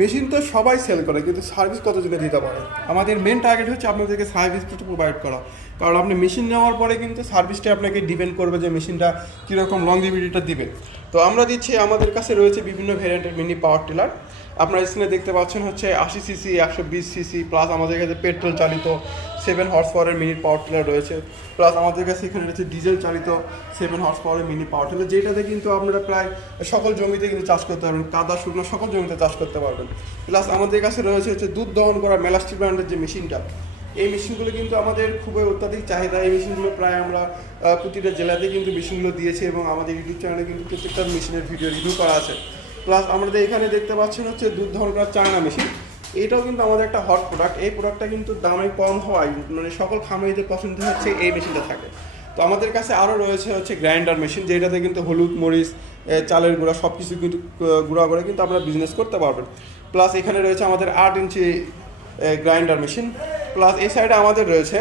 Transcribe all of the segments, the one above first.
Machine তো সবাই sell করে, কিন্তু সার্ভিস কতজনে দিতে পারে? আমাদের মেন টার্গেট হচ্ছে আপনাদেরকে সার্ভিসটা প্রোভাইড করা। কারণ আপনি মেশিন নেওয়ার পরে কিন্তু সার্ভিসটা আপনাকে ডিপেন্ড করবে যে মেশিনটা কীরকম লংজিভিটিটা দিবে। তো আমরা দিচ্ছি, আমাদের কাছে রয়েছে বিভিন্ন ভ্যারিয়েন্টের মিনি পাওয়ার টিলার। আপনারা স্ক্রিনে দেখতে পাচ্ছেন হচ্ছে 80 সিসি, 120 সিসি, প্লাস আমাদের কাছে পেট্রোল চালিত 7 হর্স পাওয়ারের মিনি পাওয়ার টিলার রয়েছে। প্লাস আমাদের কাছে এখানে রয়েছে ডিজেল চালিত 7 হর্স পাওয়ারের মিনি পাওয়ার টিলার, যেটাতে কিন্তু আপনারা প্রায় সকল জমিতে কিন্তু চাষ করতে পারবেন, কাদা শুকনো সকল জমিতে চাষ করতে পারবেন। প্লাস আমাদের কাছে রয়েছে হচ্ছে দুধ দহন করা মেলাস্টি ব্র্যান্ডের যে মেশিনটা, এই মেশিনগুলো কিন্তু আমাদের খুবই অত্যাধিক চাহিদা। এই মেশিনগুলো প্রায় আমরা প্রতিটা জেলাতেই কিন্তু মেশিনগুলো দিয়েছি এবং আমাদের ইউটিউব চ্যানেলে কিন্তু প্রত্যেকটা মেশিনের ভিডিও রিভিউ করা আছে। প্লাস আমাদের এখানে দেখতে পাচ্ছেন হচ্ছে দুধ দহন করা চায়না মেশিন, এইটাও কিন্তু আমাদের একটা হট প্রোডাক্ট। এই প্রোডাক্টটা কিন্তু দামে কম হওয়ায় মানে সকল খামারিদের পছন্দ হচ্ছে এই মেশিনটা থাকে। তো আমাদের কাছে আরও রয়েছে হচ্ছে গ্রাইন্ডার মেশিন, যেটাতে কিন্তু হলুদ মরিচ চালের গুঁড়া সব কিছু কিন্তু গুঁড়া করে কিন্তু আপনারা বিজনেস করতে পারবেন। প্লাস এখানে রয়েছে আমাদের 8 ইঞ্চি গ্রাইন্ডার মেশিন। প্লাস এই সাইডে আমাদের রয়েছে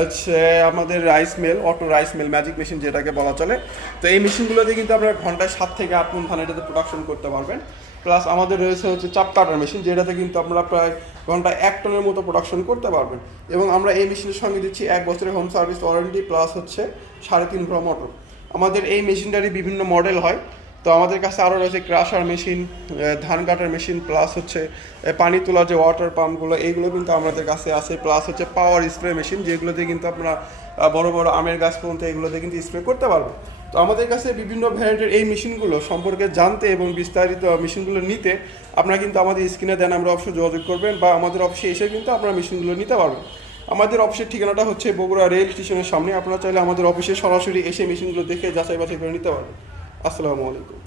হচ্ছে আমাদের rice mill, auto rice mill, magic machine যেটাকে বলা চলে। তো এই মেশিনগুলোতে কিন্তু আপনারা ঘন্টায় 7 থেকে 8 মণ ধান এটাতে প্রোডাকশন করতে পারবেন। প্লাস আমাদের রয়েছে হচ্ছে চাপ কাটার মেশিন, যেটাতে কিন্তু আপনারা প্রায় ঘন্টায় 1 টনের মতো প্রোডাকশন করতে পারবেন। এবং আমরা এই মেশিনের সঙ্গে দিচ্ছি 1 বছরের হোম সার্ভিস ওয়ারেন্টি, প্লাস হচ্ছে 3.5 ভরা মোটর। আমাদের এই মেশিনটারই বিভিন্ন মডেল হয়। তো আমাদের কাছে আরও রয়েছে ক্রাশার মেশিন, ধান কাটার মেশিন, প্লাস হচ্ছে পানি তোলার যে ওয়াটার পাম্পগুলো, এইগুলো কিন্তু আমাদের কাছে আছে। প্লাস হচ্ছে পাওয়ার স্প্রে মেশিন, যেগুলোতে কিন্তু আপনারা বড় বড় আমের গাছ পর্যন্ত এগুলোতে কিন্তু স্প্রে করতে পারবেন। তো আমাদের কাছে বিভিন্ন ভ্যারাইটির এই মেশিনগুলো সম্পর্কে জানতে এবং বিস্তারিত মেশিনগুলো নিতে আপনারা কিন্তু আমাদের স্ক্রিনে দেন আমরা অবশ্যই যোগাযোগ করবেন, বা আমাদের অফিসে এসে কিন্তু আপনারা মেশিনগুলো নিতে পারবেন। আমাদের অফিসের ঠিকানাটা হচ্ছে বগুড়া রেল স্টেশনের সামনে। আপনারা চাইলে আমাদের অফিসে সরাসরি এসে মেশিনগুলো দেখে যাচাই বাছাই করে নিতে পারবেন। আসসালামু আলাইকুম।